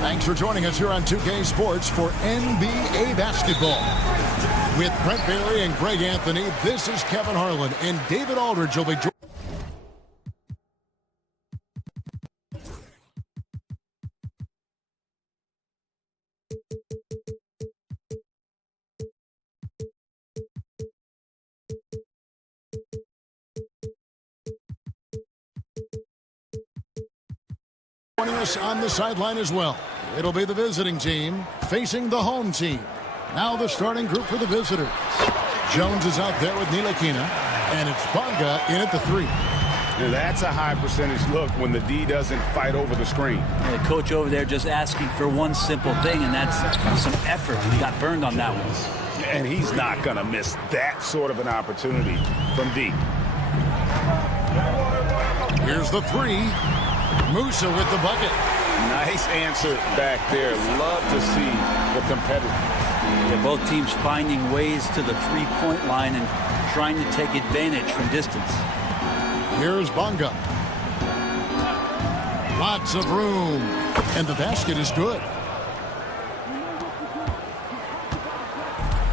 Thanks for joining us here on 2K Sports for NBA basketball. With Brent Barry and Greg Anthony, this is Kevin Harlan, and David Aldridge will be joining us on the sideline as well. It'll be the visiting team facing the home team. Now the starting group for the visitors. Jones is out there with Ntilikina, and it's Bonga in at the 3. Now that's a high percentage look when the D doesn't fight over the screen. The coach over there just asking for one simple thing, and that's some effort. He got burned on that one. And he's not going to miss that sort of an opportunity from D. Here's the 3. Musa with the bucket. Nice answer back there. Love to see the competitor. Yeah, both teams finding ways to the three-point line and trying to take advantage from distance. Here's Bonga. Lots of room. And the basket is good.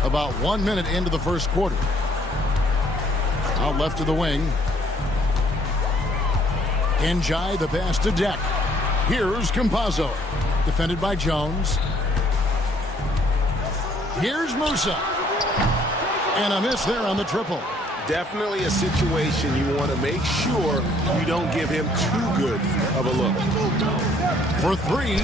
About 1 minute into the first quarter. Out left of the wing. Njai the pass to Deck. Here's Campazzo. Defended by Jones. Here's Musa. And a miss there on the triple. Definitely a situation you want to make sure you don't give him too good of a look. For 3.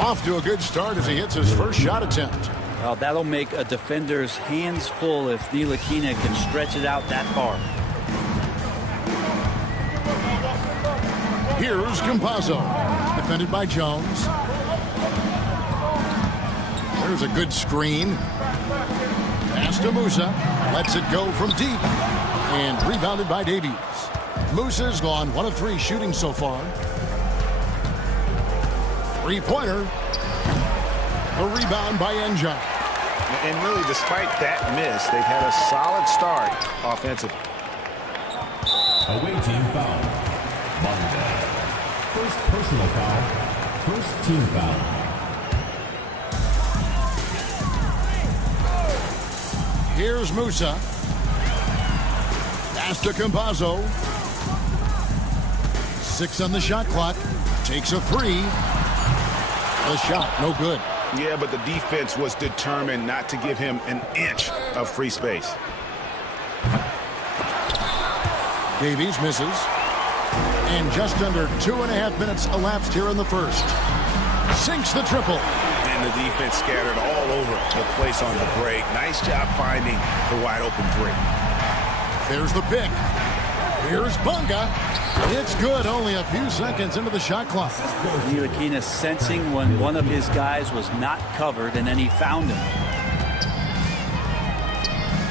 Off to a good start as he hits his first shot attempt. Well, that'll make a defender's hands full if Ntilikina can stretch it out that far. Here's Campazzo. Defended by Jones. There's a good screen. Pass to Musa. Lets it go from deep. And rebounded by Davies. Musa's gone 1 of 3 shooting so far. Three-pointer. A rebound by Njai. And really, despite that miss, they've had a solid start offensively. Away team foul. Bonga. First personal foul. First team foul. Here's Musa. Pass to Campazzo. 6 on the shot clock. Takes a 3. The shot, no good. Yeah, but the defense was determined not to give him an inch of free space. Davies misses. And just under 2.5 minutes elapsed here in the first. Sinks the triple. And the defense scattered all over the place on the break. Nice job finding the wide open 3. There's the pick. Here's Bonga. It's good, only a few seconds into the shot clock. Ntilikina sensing when one of his guys was not covered, and then he found him.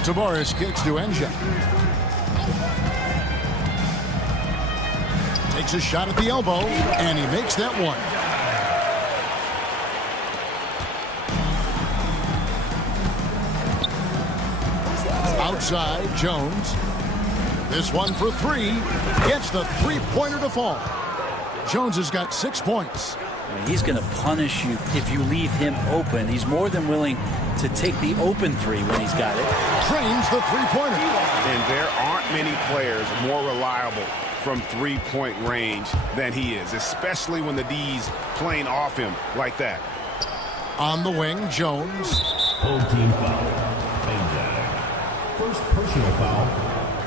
Tavares kicks to Njai. Takes a shot at the elbow, and he makes that one. Outside, Jones. This one for 3. Gets the three-pointer to fall. Jones has got 6 points. He's going to punish you if you leave him open. He's more than willing to take the open 3 when he's got it. Drains the three-pointer. And there aren't many players more reliable from three-point range than he is, especially when the D's playing off him like that. On the wing, Jones. Whole team foul. First personal foul.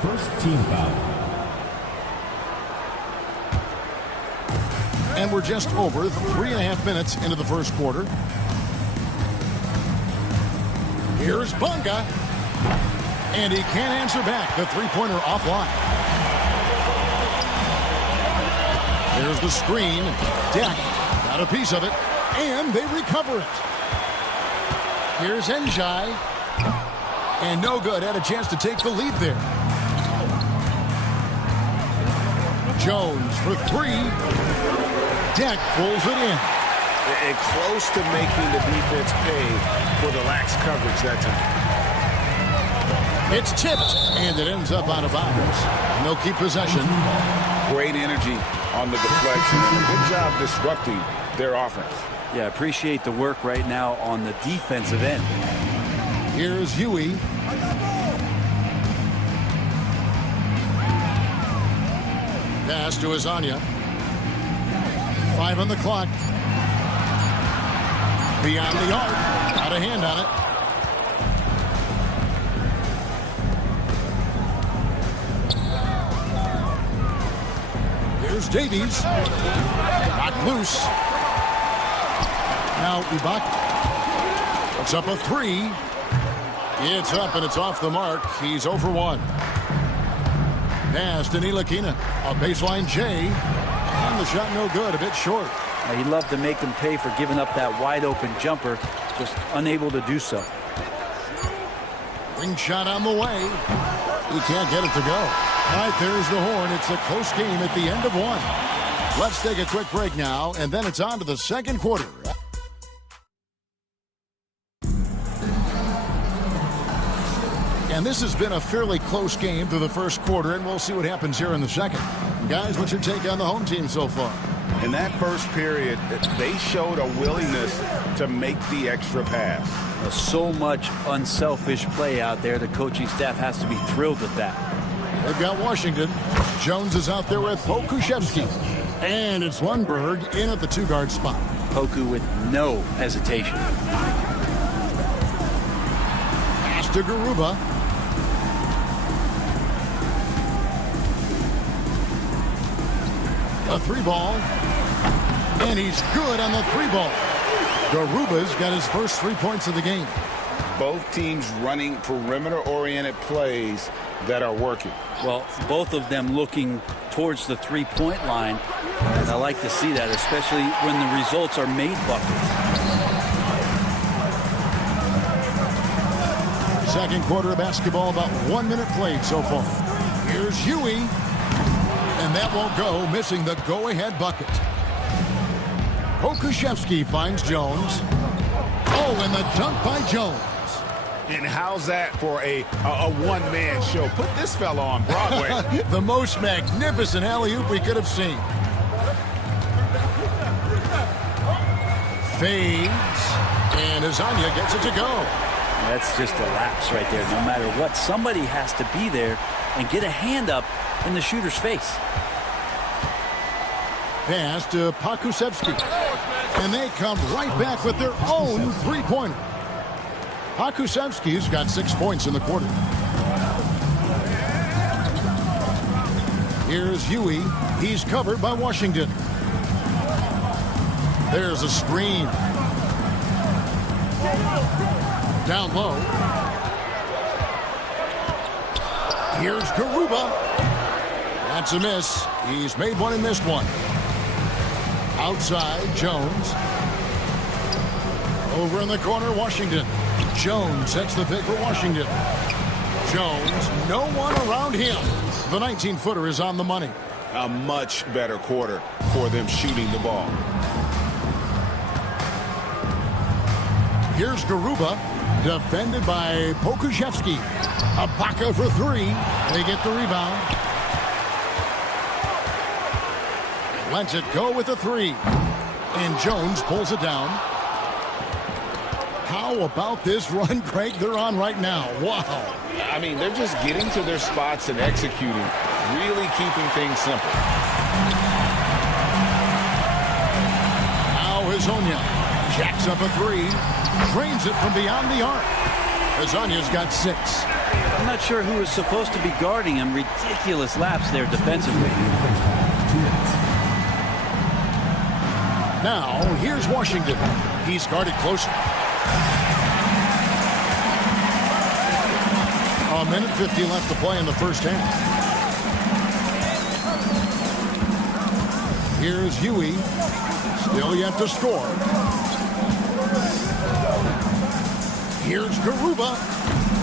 First team foul. And we're just over 3.5 minutes into the first quarter. Here's Bunga. And he can't answer back. The three-pointer offline. There's the screen. Deck got a piece of it. And they recover it. Here's Njai. And no good. Had a chance to take the lead there. Jones for three. Deck pulls it in. And close to making the defense pay for the lax coverage that time. It's tipped, and it ends up out of bounds. And they'll keep possession. Great energy on the deflection. And a good job disrupting their offense. Yeah, appreciate the work right now on the defensive end. Here's Huey. Pass to Azania. 5 on the clock. Beyond the arc. Got a hand on it. Here's Davies. Knocked loose. Now Ibaka. Puts up a three. It's up and it's off the mark. He's 0 for 1. Pass to Ntilikina. A baseline J. And the shot no good. A bit short. He'd love to make them pay for giving up that wide open jumper. Just unable to do so. Ring shot on the way. He can't get it to go. All right, there's the horn. It's a close game at the end of one. Let's take a quick break now, and then it's on to the second quarter. And this has been a fairly close game through the first quarter, and we'll see what happens here in the second. Guys, what's your take on the home team so far? In that first period, they showed a willingness to make the extra pass. So much unselfish play out there. The coaching staff has to be thrilled with that. They've got Washington. Jones is out there with Pokuševski. And it's Lundberg in at the two-guard spot. Poku with no hesitation. Pass to Garuba. A three ball. And he's good on the three ball. Garuba's got his first 3 points of the game. Both teams running perimeter-oriented plays that are working. Well, both of them looking towards the three-point line. And I like to see that, especially when the results are made buckets. Second quarter of basketball, about 1 minute played so far. Here's Huey. And that won't go, missing the go-ahead bucket. Pokuševski finds Jones. Oh, and the dunk by Jones. And how's that for a one-man show? Put this fella on Broadway. The most magnificent alley-oop we could have seen. Fades. And Azania gets it to go. That's just a lapse right there. No matter what, somebody has to be there and get a hand up in the shooter's face. Pass to Pokuševski. And they come right back with their own three-pointer. Pokuševski's got 6 points in the quarter. Here's Huey. He's covered by Washington. There's a screen. Down low. Here's Garuba. That's a miss. He's made one and missed one. Outside, Jones. Over in the corner, Washington. Jones sets the pick for Washington. Jones, no one around him. The 19-footer is on the money. A much better quarter for them shooting the ball. Here's Garuba, defended by Pokuševski. Ibaka for three. They get the rebound. Lets it go with a three. And Jones pulls it down. How about this run, Craig, they're on right now? Wow. I mean, they're just getting to their spots and executing, really keeping things simple. Now Hazonia jacks up a three, drains it from beyond the arc. Hazonia's got 6. I'm not sure who was supposed to be guarding him. Ridiculous lapse there defensively. Now, here's Washington. He's guarded closer. A minute 50 left to play in the first half. Here's Huey. Still yet to score. Here's Garuba.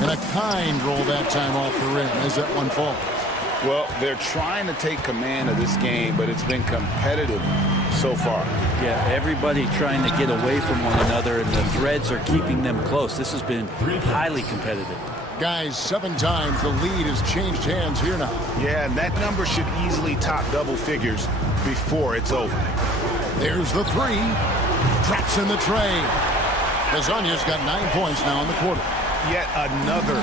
And a kind roll that time off the rim as that one falls. Well, they're trying to take command of this game, but it's been competitive so far. Yeah, everybody trying to get away from one another, and the threads are keeping them close. This has been highly competitive. Guys, 7 times the lead has changed hands here now. Yeah, and that number should easily top double figures before it's over. There's the 3. Drops in the tray. Lasagna's got 9 points now in the quarter. Yet another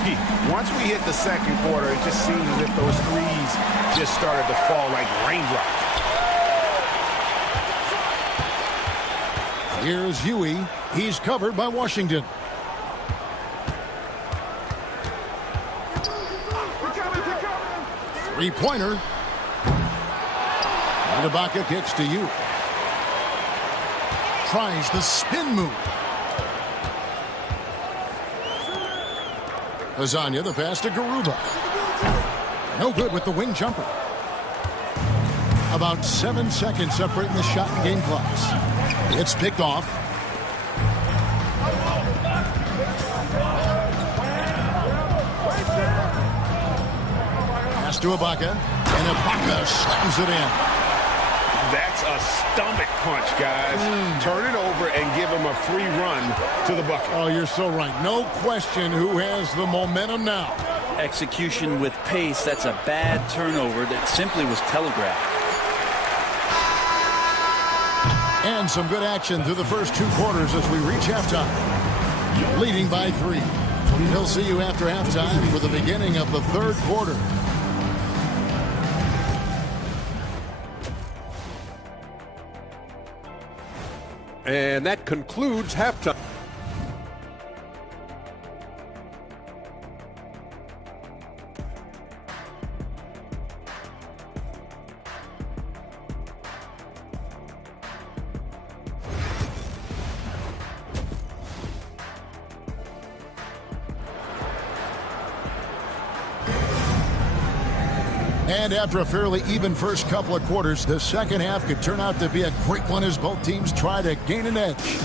3. Once we hit the second quarter, it just seems as if those threes just started to fall like raindrops. Here's Huey. He's covered by Washington. Three-pointer. And Ibaka kicks to you. Tries the spin move. Lasagna, the pass to Garuba. No good with the wing jumper. About 7 seconds separating the shot and game clocks. It's picked off. Pass to Ibaka. And Ibaka slams it in. That's a stomach punch, guys. Turn it over and give him a free run to the bucket. Oh, you're so right. No question who has the momentum now. Execution with pace, that's a bad turnover that simply was telegraphed. And some good action through the first 2 quarters as we reach halftime. Leading by 3. He'll see you after halftime for the beginning of the third quarter. And that concludes halftime. And after a fairly even first couple of quarters, the second half could turn out to be a great one as both teams try to gain an edge.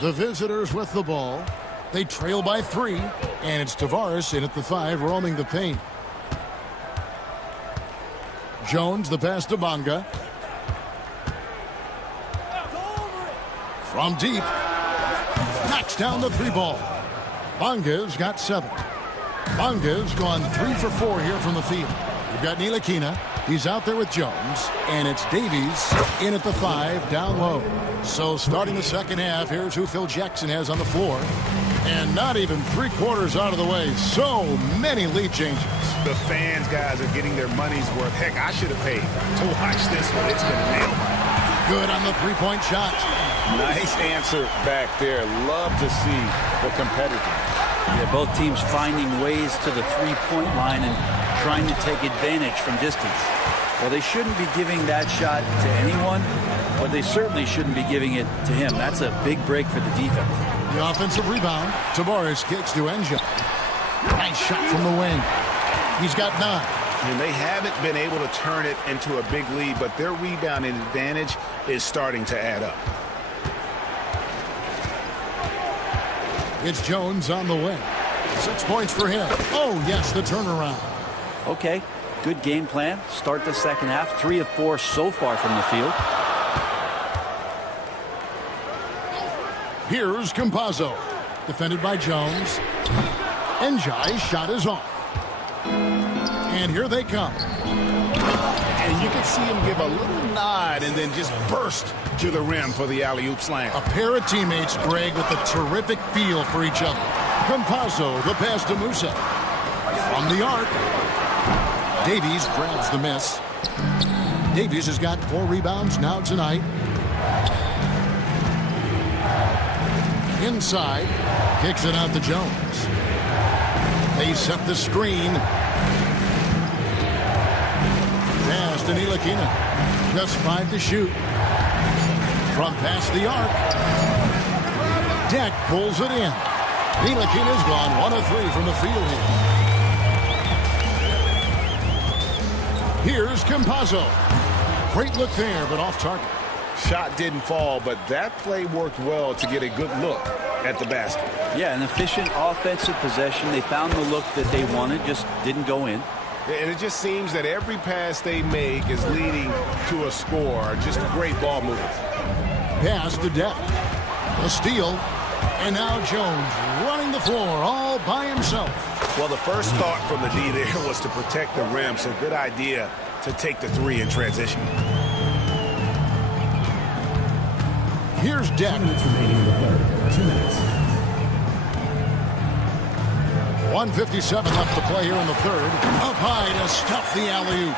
The visitors with the ball. They trail by 3, and it's Tavares in at the 5, roaming the paint. Jones, the pass to Bonga. From deep. Knocks down the 3 ball. Bonga's got 7. Bonga's gone 3 for 4 here from the field. We've got Ntilikina. He's out there with Jones. And it's Davies in at the 5, down low. So starting the second half, here's who Phil Jackson has on the floor. And not even 3 quarters out of the way. So many lead changes. The fans, guys, are getting their money's worth. Heck, I should have paid to watch this one. It's been a nail biter. Good on the 3-point shot. Nice answer back there. Love to see the competitiveness. Yeah, both teams finding ways to the 3-point line and trying to take advantage from distance. Well, they shouldn't be giving that shot to anyone, but they certainly shouldn't be giving it to him. That's a big break for the defense. The offensive rebound. Tavares kicks to Enja. Nice shot from the wing. He's got 9. And they haven't been able to turn it into a big lead, but their rebounding advantage is starting to add up. It's Jones on the wing. 6 points for him. Oh, yes, the turnaround. Okay, good game plan. Start the second half. 3 of 4 so far from the field. Here's Campazzo. Defended by Jones. Njai's shot is off. And here they come. And you can see him give a little nod and then just burst to the rim for the alley-oop slam. A pair of teammates, Greg, with a terrific feel for each other. Campazzo, the pass to Musa. From the arc. Davies grabs the miss. Davies has got 4 rebounds now tonight. Inside. Kicks it out to Jones. They set the screen. Pass to Ntilikina. Just 5 to shoot. From past the arc. Deck pulls it in. Ntilikina's gone 1 of 3 from the field here. Here's Campazzo. Great look there, but off target. Shot didn't fall, but that play worked well to get a good look at the basket. Yeah, an efficient offensive possession. They found the look that they wanted, just didn't go in. And it just seems that every pass they make is leading to a score. Just great ball movement. Pass to Depp. A steal. And now Jones running the floor all by himself. Well, the first thought from the D there was to protect the rim, so good idea to take the 3 in transition. Here's Depp. 2 minutes remaining in the third. 2 minutes. 1:57 left to play here in the third. Up high to stuff the alley-oop.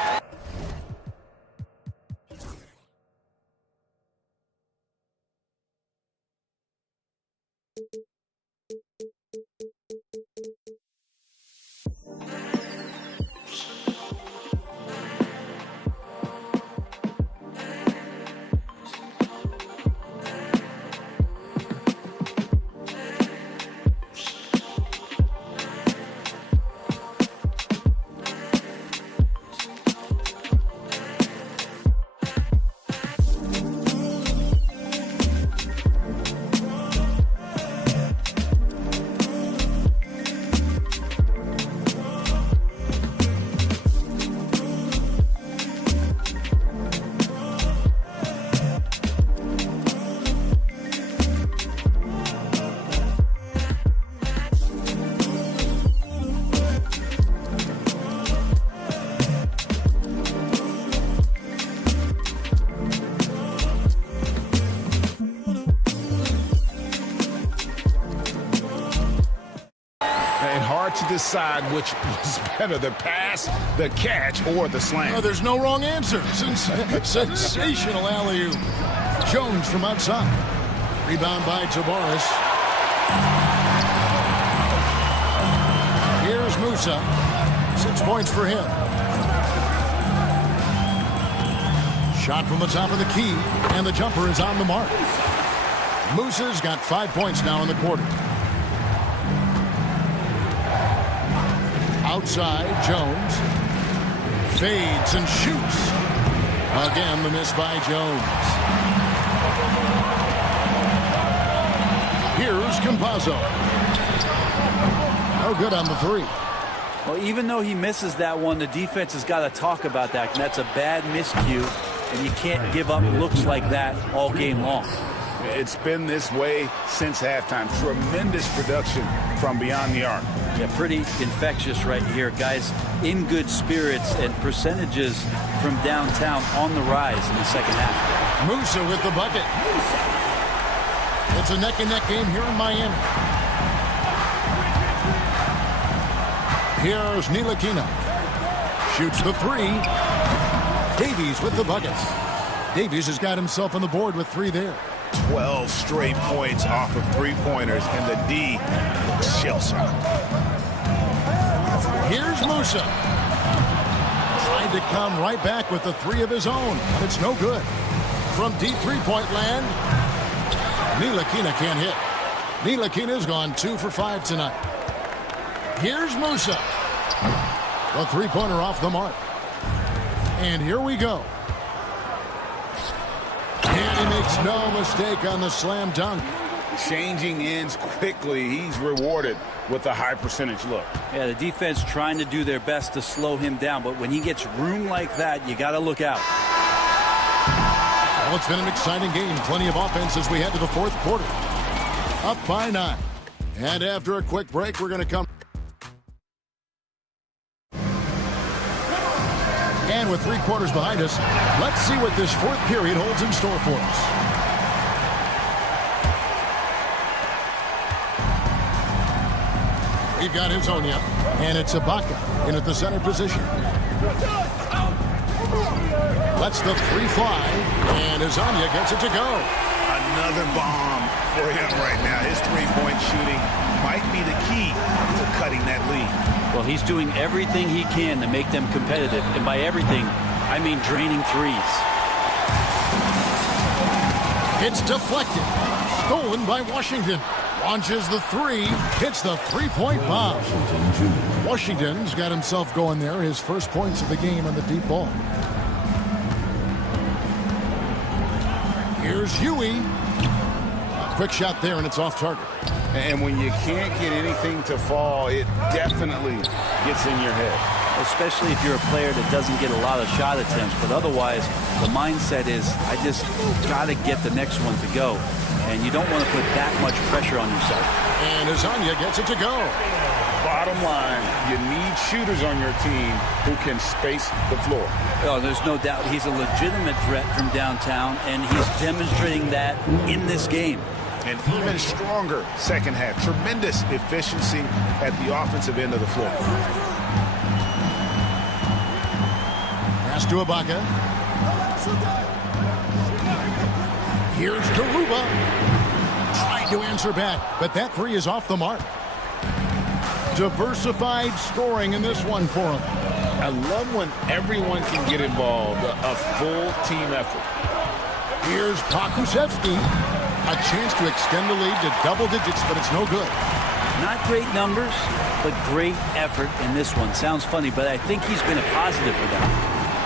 To decide which was better, the pass, the catch, or the slam. Oh, there's no wrong answer. Sensational alley-oop. Jones from outside. Rebound by Tavares. Here's Musa. 6 points for him. Shot from the top of the key, and the jumper is on the mark. Musa's got 5 points now in the quarter. Outside, Jones fades and shoots. Again, the miss by Jones. Here's Campazzo. No good on the 3. Well, even though he misses that one, the defense has got to talk about that. And that's a bad miscue, and you can't give up looks like that all game long. It's been this way since halftime. Tremendous production from beyond the arc. Yeah, pretty infectious right here. Guys in good spirits, and percentages from downtown on the rise in the second half. Musa with the bucket. It's a neck-and-neck game here in Miami. Here's Ntilikina. Shoots the 3. Davies with the buckets. Davies has got himself on the board with 3 there. 12 straight points off of 3-pointers, and the D looks shell-shocked. Here's Musa. Tried to come right back with the 3 of his own. It's no good. From deep 3-point land, Ntilikina can't hit. Ntilikina's gone 2 for 5 tonight. Here's Musa. The 3-pointer off the mark. And here we go. And he makes no mistake on the slam dunk. Changing ends quickly. He's rewarded with a high percentage look. Yeah, the defense trying to do their best to slow him down, but when he gets room like that, you got to look out. Well, it's been an exciting game. Plenty of offense as we head to the 4th quarter. Up by 9. And after a quick break, we're going to come. And with 3 quarters behind us, let's see what this 4th period holds in store for us. We've got Hezonja, and it's Ibaka in at the center position. Lets the 3 fly, and Hezonja gets it to go. Another bomb for him right now. His 3-point shooting might be the key to cutting that lead. Well, he's doing everything he can to make them competitive. And by everything, I mean draining 3s. It's deflected. Stolen by Washington. Launches the three. Hits the three-point bomb. Washington Junior. Washington's got himself going there. His first points of the game on the deep ball. Here's Huey. A quick shot there, and it's off target. And when you can't get anything to fall, it definitely gets in your head. Especially if you're a player that doesn't get a lot of shot attempts. But otherwise, the mindset is, I just got to get the next one to go. And you don't want to put that much pressure on yourself. And Azania gets it to go. Bottom line, you need shooters on your team who can space the floor. Oh, there's no doubt he's a legitimate threat from downtown, and he's demonstrating that in this game. An even stronger second half. Tremendous efficiency at the offensive end of the floor. Pass to Ibaka. Here's Garuba. Trying to answer back, but that three is off the mark. Diversified scoring in this one for him. I love when everyone can get involved, a full team effort. Here's Pokusevski. A chance to extend the lead to double digits, but it's no good. Not great numbers, but great effort in this one. Sounds funny, but I think he's been a positive for them.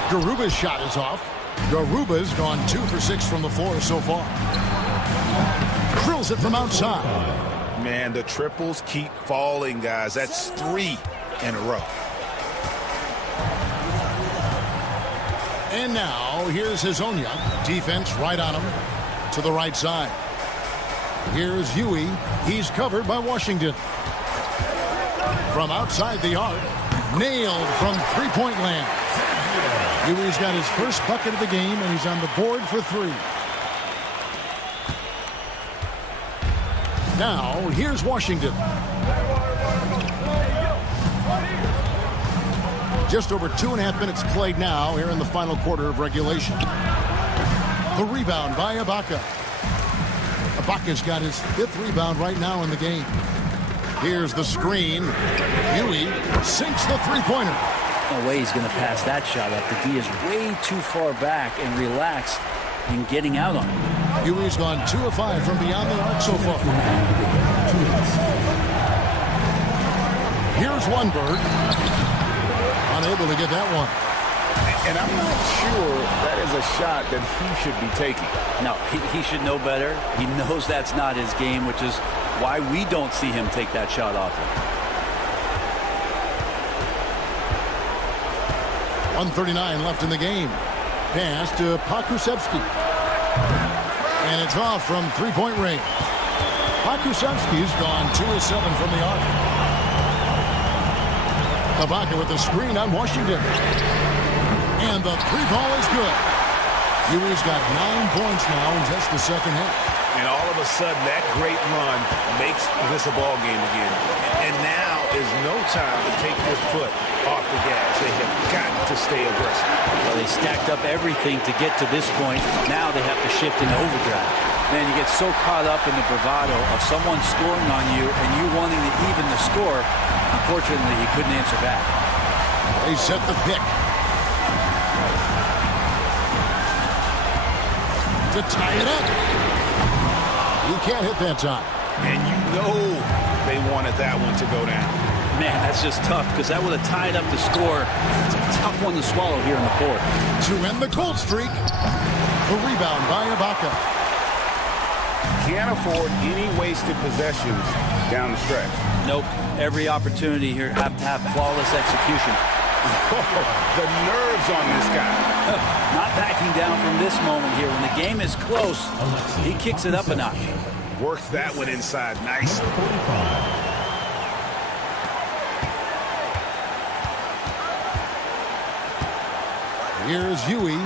Garuba's shot is off. Garuba's gone 2 for 6 from the floor so far. Drills it from outside. Man, the triples keep falling, guys. That's 3 in a row. And now, here's Hazonia. Defense right on him. To the right side. Here's Huey. He's covered by Washington. From outside the arc. Nailed from three-point land. Huey's got his first bucket of the game, and he's on the board for 3. Now, here's Washington. Just over 2.5 minutes played now here in the final quarter of regulation. The rebound by Ibaka. Ibaka's got his 5th rebound right now in the game. Here's the screen. Huey sinks the three-pointer. No way he's going to pass that shot up. The D is way too far back and relaxed in getting out on him. Huey's gone 2 of 5 from beyond the arc so far. Here's Lundberg. Unable to get that one. And I'm not sure that is a shot that he should be taking. No, he should know better. He knows that's not his game, which is why we don't see him take that shot often. 1:39 left in the game. Pass to Pokusevski. And it's off from three-point range. Pokusevski's gone 2 of 7 from the arc. Ibaka with the screen on Washington. And the three ball is good. Huey's got 9 points now in just the second half. And all of a sudden, that great run makes this a ball game again. And now is no time to take your foot off the gas. They have got to stay aggressive. Well, they stacked up everything to get to this point. Now they have to shift into overdrive. Man, you get so caught up in the bravado of someone scoring on you and you wanting to even the score. Unfortunately, he couldn't answer back. They set the pick. To tie it up. He can't hit that time. And you know they wanted that one to go down. Man, that's just tough because that would have tied up the score. It's a tough one to swallow here in the fourth. To end the cold streak. The rebound by Ibaka. Can't afford any wasted possessions down the stretch. Nope. Every opportunity here have to have flawless execution. The nerves on this guy. Not backing down from this moment here. When the game is close, he kicks it up a notch. Works that one inside nice. Here's Huey.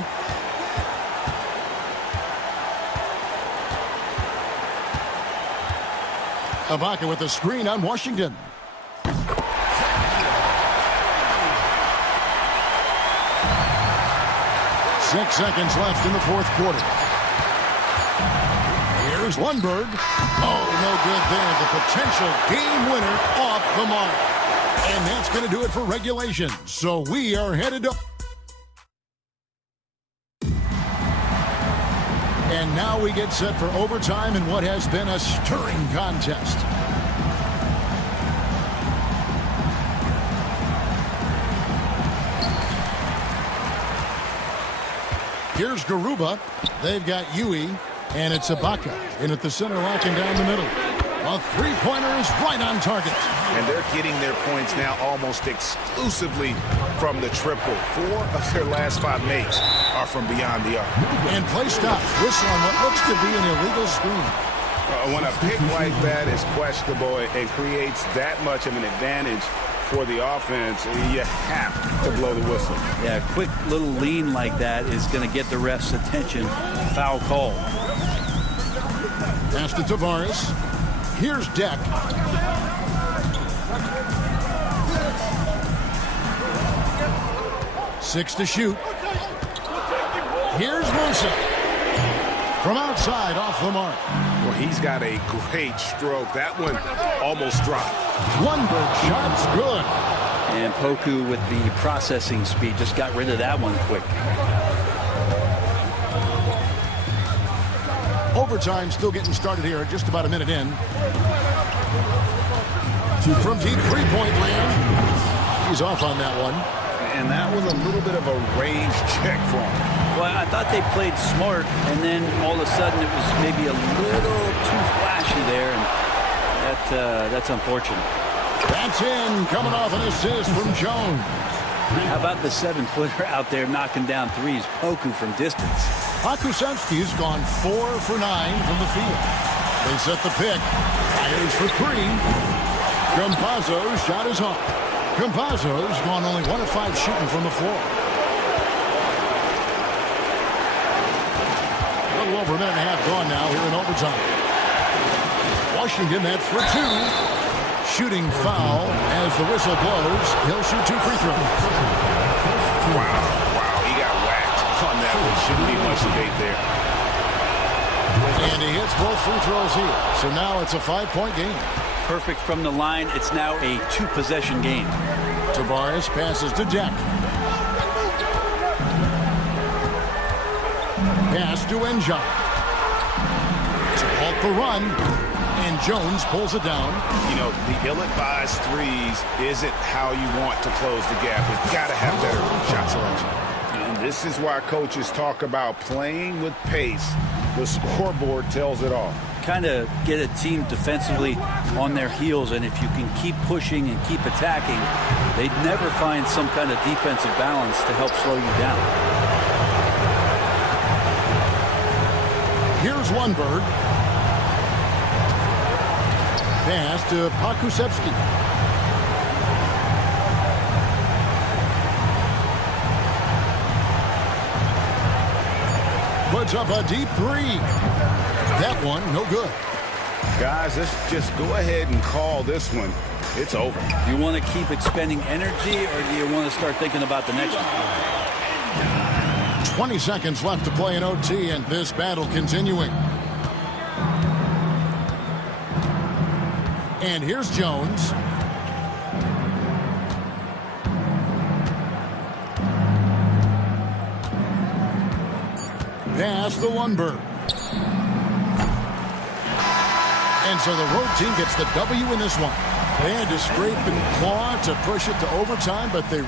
Ibaka with the screen on Washington. Six seconds left in the fourth quarter. Here's Lundberg. Oh, no good there. The potential game winner off the mark. And that's going to do it for regulation. So we are headed to... And now we get set for overtime in what has been a stirring contest. Here's Garuba. They've got Yui, and it's Ibaka in at the center, locking down the middle. A three-pointer is right on target. And they're getting their points now almost exclusively from the triple. 4 of their last 5 makes are from beyond the arc. And play stops. Whistle on what looks to be an illegal screen. When a pick like that is questionable and creates that much of an advantage for the offense, you have to blow the whistle. Yeah, a quick little lean like that is going to get the ref's attention. Foul call. Pass to Tavares. Here's Deck. Six to shoot. Here's Musa. From outside, off the mark. Well, he's got a great stroke. That one almost dropped. Lundberg shot's good. And Poku with the processing speed just got rid of that one quick. Overtime still getting started here, just about a minute in. From deep three-point land. He's off on that one. And that was a little bit of a range check for him. Well, I thought they played smart, and then all of a sudden it was maybe a little too flashy there, and that's unfortunate. That's in, coming off an assist from Jones. How about the 7-footer out there knocking down threes? Poku from distance. Pakusevski's gone 4 for 9 from the field. They set the pick. Fires for 3. Campazzo's shot is off. Campazzo's gone only 1 of 5 shooting from the floor. A little over a minute and a half gone now here in overtime. Washington, that's for 2. Shooting foul as the whistle blows. He'll shoot 2 free throws. Wow, he got whacked on that one. Shouldn't be much debate there. And he hits both free throws here. So now it's a 5-point game. Perfect from the line. It's now a 2-possession game. Tavares passes to Deck. Pass to Enja. To halt the run. And Jones pulls it down. You know, the ill-advised threes isn't how you want to close the gap. You've got to have better shot selection. And this is why coaches talk about playing with pace. The scoreboard tells it all. Kind of get a team defensively on their heels, and if you can keep pushing and keep attacking, they'd never find some kind of defensive balance to help slow you down. Here's Lundberg. Pass to Pakusevski. Puts up a deep 3. That one, no good. Guys, let's just go ahead and call this one. It's over. Do you want to keep expending energy, or do you want to start thinking about the next one? 20 seconds left to play in OT, and this battle continuing. And here's Jones. Pass to Lundberg. And so the road team gets the W in this one. They had to scrape and claw to push it to overtime, but they...